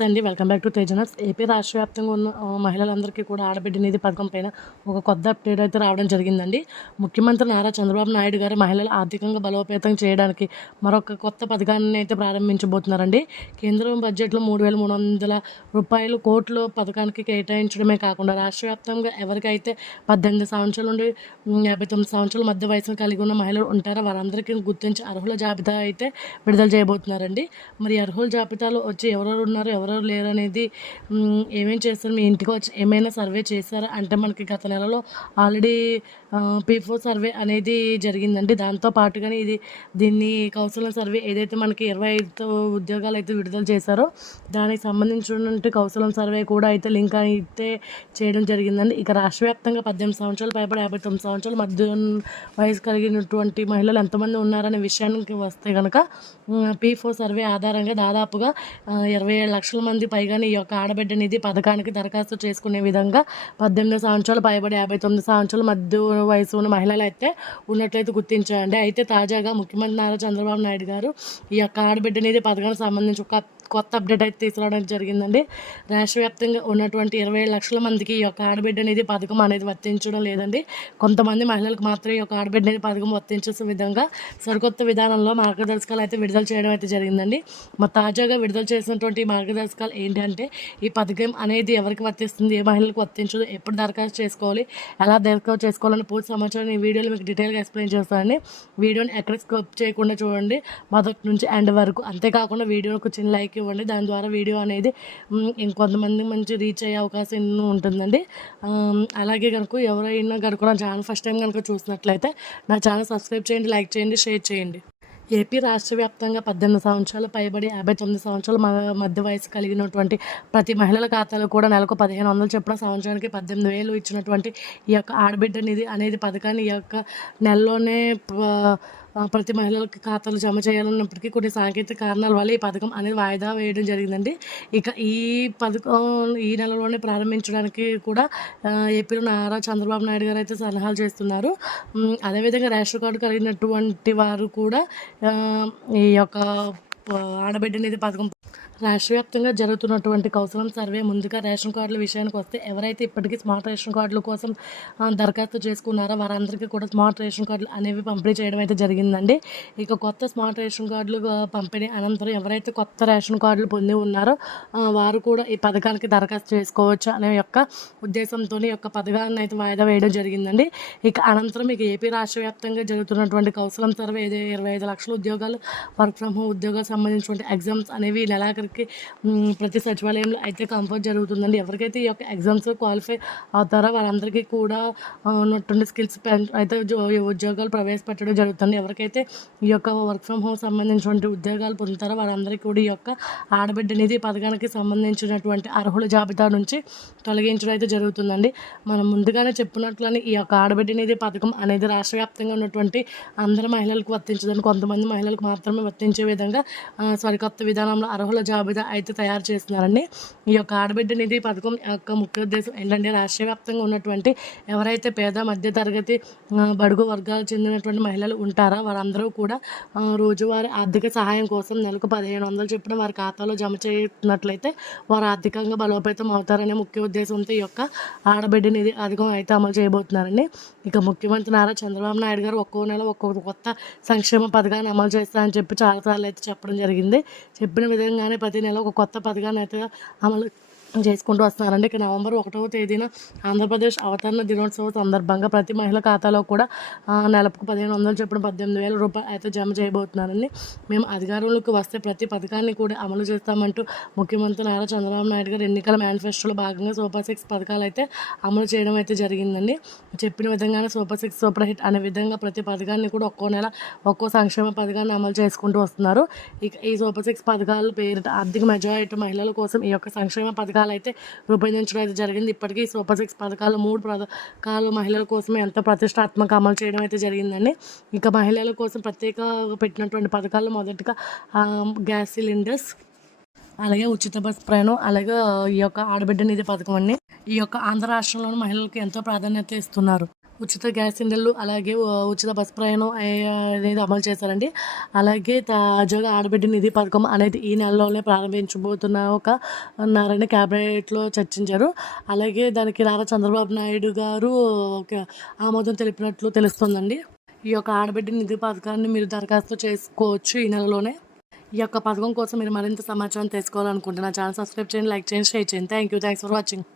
నమస్తే అండి. Welcome back to తేజనస్ ఏపీ రాష్ట్ర వ్యాప్తంగా ఉన్న మహిళలందరికీ కూడా ఆడబిడ్డ నిధి పథకం పైన ఒక కొత్త అప్డేట్ అయితే రావడం జరిగిందండి. ముఖ్యమంత్రి నారా చంద్రబాబు నాయుడు గారు మహిళలు ఆర్థికంగా బలోపేతం చేయడానికి మరొక కొత్త పథకాన్ని అయితే ప్రారంభించబోతున్నారండి. కేంద్రం బడ్జెట్లో మూడు వేల మూడు వందల రూపాయలు కోట్లు పథకానికి కేటాయించడమే కాకుండా రాష్ట్ర వ్యాప్తంగా ఎవరికైతే పద్దెనిమిది సంవత్సరాల నుండి యాభై తొమ్మిది సంవత్సరాల మధ్య వయసును కలిగి ఉన్న మహిళలు ఉంటారో వారందరికీ గుర్తించి అర్హుల జాబితా అయితే విడుదల చేయబోతున్నారండి. మరి అర్హుల జాబితాలో వచ్చి ఎవరెవరు ఉన్నారు ఎవరు లేరు అనేది ఏమేం చేస్తారు మీ ఇంటికి వచ్చి ఏమైనా సర్వే చేశారా? అంటే మనకి గత నెలలో ఆల్రెడీ పీ ఫోర్ సర్వే అనేది జరిగిందండి. దాంతో పాటుగానే ఇది దీన్ని కౌశలం సర్వే ఏదైతే మనకి ఇరవై ఐదు ఉద్యోగాలు అయితే విడుదల చేశారో దానికి సంబంధించినటువంటి కౌశలం సర్వే కూడా అయితే లింక్ అయితే చేయడం జరిగిందండి. ఇక రాష్ట్ర వ్యాప్తంగా పద్దెనిమిది సంవత్సరాలు పైబడి యాభై తొమ్మిది సంవత్సరాల మధ్య వయసు కలిగినటువంటి మహిళలు ఎంతమంది ఉన్నారనే విషయానికి వస్తే కనుక పీ ఫోర్ సర్వే ఆధారంగా దాదాపుగా ఇరవై ఏడు లక్షల మంది పైగానే ఈ యొక్క ఆడబిడ్డ నిధి పథకానికి దరఖాస్తు చేసుకునే విధంగా పద్దెనిమిది సంవత్సరాలు పైబడి యాభై తొమ్మిది సంవత్సరాల మధ్య వయసు ఉన్న మహిళలు అయితే ఉన్నట్లయితే గుర్తించారండి. అయితే తాజాగా ముఖ్యమంత్రి నారా చంద్రబాబు నాయుడు గారు ఈ యొక్క ఆడబిడ్డ నిధి పథకానికి సంబంధించి ఒక కొత్త అప్డేట్ అయితే తీసుకురావడం జరిగిందండి. రాష్ట్ర వ్యాప్తంగా ఉన్నటువంటి ఇరవై లక్షల మందికి ఈ యొక్క ఆడబిడ్డ అనేది పథకం అనేది వర్తించడం లేదండి. కొంతమంది మహిళలకు మాత్రం ఈ యొక్క ఆడబిడ్డ అనేది పథకం వర్తించే విధంగా సరికొత్త విధానంలో మార్గదర్శకాలు అయితే విడుదల చేయడం అయితే జరిగిందండి. మరి తాజాగా విడుదల చేసినటువంటి మార్గదర్శకాలు ఏంటంటే ఈ పథకం అనేది ఎవరికి వర్తిస్తుంది ఏ మహిళలకు వర్తించదు ఎప్పుడు దరఖాస్తు చేసుకోవాలి ఎలా దరఖాస్తు చేసుకోవాలని పూర్తి సమాచారం ఈ వీడియోలో మీకు డీటెయిల్గా ఎక్స్ప్లెయిన్ చేస్తానండి. వీడియోని ఎక్కడ స్కోప్ చేయకుండా చూడండి. మొదటి నుంచి ఎండ్ వరకు అంతేకాకుండా వీడియోకి చిన్న లైక్ ఇవ్వండి. దాని ద్వారా వీడియో అనేది ఇంకొంతమంది మంచి రీచ్ అయ్యే అవకాశం ఎన్నో ఉంటుందండి. అలాగే కనుక ఎవరైనా కనుక నా ఛానల్ ఫస్ట్ టైం కనుక చూసినట్లయితే నా ఛానల్ సబ్స్క్రైబ్ చేయండి లైక్ చేయండి షేర్ చేయండి. ఏపీ రాష్ట్ర వ్యాప్తంగా పద్దెనిమిది సంవత్సరాలు పైబడి యాభై తొమ్మిది సంవత్సరాల మ- మధ్య వయసు కలిగినటువంటి ప్రతి మహిళల ఖాతాలో కూడా నెలకు పదిహేను వందలు చొప్పున సంవత్సరానికి పద్దెనిమిది వేలు ఇచ్చినటువంటి ఈ యొక్క ఆడబిడ్డ నిధి అనేది పథకాన్ని ఈ యొక్క నెలలోనే ప- ప్రతి మహిళలకి ఖాతాలు జమ చేయాలన్నప్పటికీ కొన్ని సాంకేతిక కారణాల వల్ల ఈ పథకం అనేది వాయిదా వేయడం జరిగిందండి. ఇక ఈ పథకం ఈ నెలలోనే ప్రారంభించడానికి కూడా ఏపీలో నారా చంద్రబాబు నాయుడు గారు అయితే సలహాలు చేస్తున్నారు. అదేవిధంగా రేషన్ కార్డు కలిగినటువంటి వారు కూడా ఈ యొక్క ఆడబిడ్డ నిధి పథకం రాష్ట్ర వ్యాప్తంగా జరుగుతున్నటువంటి కౌశలం సర్వే ముందుగా రేషన్ కార్డుల విషయానికి వస్తే ఎవరైతే ఇప్పటికీ స్మార్ట్ రేషన్ కార్డుల కోసం దరఖాస్తు చేసుకున్నారో వారందరికీ కూడా స్మార్ట్ రేషన్ కార్డులు అనేవి పంపిణీ చేయడం అయితే జరిగిందండి. ఇక కొత్త స్మార్ట్ రేషన్ కార్డులు పంపిణీ అనంతరం ఎవరైతే కొత్త రేషన్ కార్డులు పొంది ఉన్నారో వారు కూడా ఈ పథకానికి దరఖాస్తు చేసుకోవచ్చు అనే యొక్క ఉద్దేశంతో ఈ యొక్క పథకాన్ని అయితే వాయిదా వేయడం జరిగిందండి. ఇక అనంతరం ఇక ఏపీ రాష్ట్ర వ్యాప్తంగా జరుగుతున్నటువంటి కౌశలం సర్వే ఇరవై ఐదు లక్షల ఉద్యోగాలు వర్క్ ఫ్రమ్ హోమ్ ఉద్యోగాలు సంబంధించినటువంటి ఎగ్జామ్స్ అనేవి నెలాఖరికి ప్రతి సచివాలయంలో అయితే కంఫర్ట్ జరుగుతుందండి. ఎవరికైతే ఈ యొక్క ఎగ్జామ్స్ క్వాలిఫై అవుతారో వారందరికీ కూడా ఉన్నటువంటి స్కిల్స్ అయితే ఉద్యోగాలు ప్రవేశపెట్టడం జరుగుతుంది. ఎవరికైతే ఈ యొక్క వర్క్ ఫ్రమ్ హోమ్ సంబంధించినటువంటి ఉద్యోగాలు పొందుతారో వారందరికీ కూడా ఈ యొక్క ఆడబిడ్డ నిధి పథకానికి సంబంధించినటువంటి అర్హుల జాబితా నుంచి తొలగించడం అయితే జరుగుతుందండి. మనం ముందుగానే చెప్పినట్లని ఈ యొక్క ఆడబిడ్డ నిధి పథకం అనేది రాష్ట్ర వ్యాప్తంగా ఉన్నటువంటి అందరి మహిళలకు వర్తించదని కొంతమంది మహిళలకు మాత్రమే వర్తించే విధంగా ఆ, సరికొత్త విధానంలో అర్హుల జాబితా అయితే తయారు చేస్తున్నారండి. ఈ యొక్క ఆడబిడ్డ నిధి పథకం యొక్క ముఖ్య ఉద్దేశం ఏంటంటే రాష్ట్ర వ్యాప్తంగా ఉన్నటువంటి ఎవరైతే పేద మధ్య తరగతి బడుగు వర్గాలు చెందినటువంటి మహిళలు ఉంటారో వారందరూ కూడా రోజువారీ ఆర్థిక సహాయం కోసం నెలకు పదిహేను వందలు చొప్పున వారి ఖాతాలో జమ చేస్తున్నట్లయితే వారు ఆర్థికంగా బలోపేతం అవుతారనే ముఖ్య ఉద్దేశంతో ఈ యొక్క ఆడబిడ్డ నిధి అధికం అయితే అమలు చేయబోతున్నారండి. ఇక ముఖ్యమంత్రి నారా చంద్రబాబు నాయుడు గారు ఒక్కో నెల ఒక్కొక్క కొత్త సంక్షేమ పథకాన్ని అమలు చేస్తారని చెప్పి చాలాసార్లు అయితే చెప్పడం జరిగింది. చెప్పిన విధంగానే ప్రతి నెల ఒక కొత్త పథకాన్ని అయితే అమలు చేసుకుంటూ వస్తున్నారండి. ఇక నవంబర్ ఒకటవ తేదీన ఆంధ్రప్రదేశ్ అవతరణ దినోత్సవం సందర్భంగా ప్రతి మహిళ ఖాతాలో కూడా నెలకు పదిహేను వందలు చొప్పున పద్దెనిమిది వేల రూపాయలు అయితే జమ చేయబోతున్నారండి. మేము అధికారంలోకి వస్తే ప్రతి పథకాన్ని కూడా అమలు చేస్తామంటూ ముఖ్యమంత్రి నారా చంద్రబాబు నాయుడు గారు ఎన్నికల మేనిఫెస్టోలో భాగంగా సూపర్ సిక్స్ పథకాలు అయితే అమలు చేయడం అయితే జరిగిందండి. చెప్పిన విధంగానే సూపర్ సిక్స్ సూపర్ హిట్ అనే విధంగా ప్రతి పథకాన్ని కూడా ఒక్కో నెల ఒక్కో సంక్షేమ పథకాన్ని అమలు చేసుకుంటూ వస్తున్నారు. ఇక ఈ సూపర్ సిక్స్ పథకాల పేరిట ఆర్థిక మెజారిటీ మహిళల కోసం ఈ యొక్క సంక్షేమ పథకాలు అయితే రూపొందించడం అయితే జరిగింది. ఇప్పటికీ సూపర్ సిక్స్ పథకాలు మూడు పథకాలు మహిళల కోసమే ఎంతో ప్రతిష్టాత్మక అమలు చేయడం అయితే జరిగిందండి. ఇక మహిళల కోసం ప్రత్యేక పెట్టినటువంటి పథకాలు మొదటగా గ్యాస్ సిలిండర్స్ అలాగే ఉచిత బస్ ప్రయాణం అలాగే ఈ యొక్క ఆడబిడ్డ నిధి పథకం అండి. ఈ యొక్క ఆంధ్ర రాష్ట్రంలోని మహిళలకు ఎంతో ప్రాధాన్యత ఇస్తున్నారు. ఉచిత గ్యాస్ సిలిండర్లు అలాగే ఉచిత బస్ ప్రయాణం అనేది అమలు చేశారండి. అలాగే తాజాగా ఆడబిడ్డ నిధి పథకం అనేది ఈ నెలలోనే ప్రారంభించబోతున్న ఒక నారాయణ క్యాబినెట్లో చర్చించారు. అలాగే దానికి నారా చంద్రబాబు నాయుడు గారు ఆమోదం తెలిపినట్లు తెలుస్తుందండి. ఈ యొక్క ఆడబిడ్డ నిధి పథకాన్ని మీరు దరఖాస్తు చేసుకోవచ్చు ఈ నెలలోనే. ఈ యొక్క పథకం కోసం మీరు మరింత సమాచారం తెలుసుకోవాలనుకుంటున్నాను ఛానల్ సబ్స్క్రైబ్ చేయండి లైక్ చేయండి షేర్ చేయండి. Thank you thanks for watching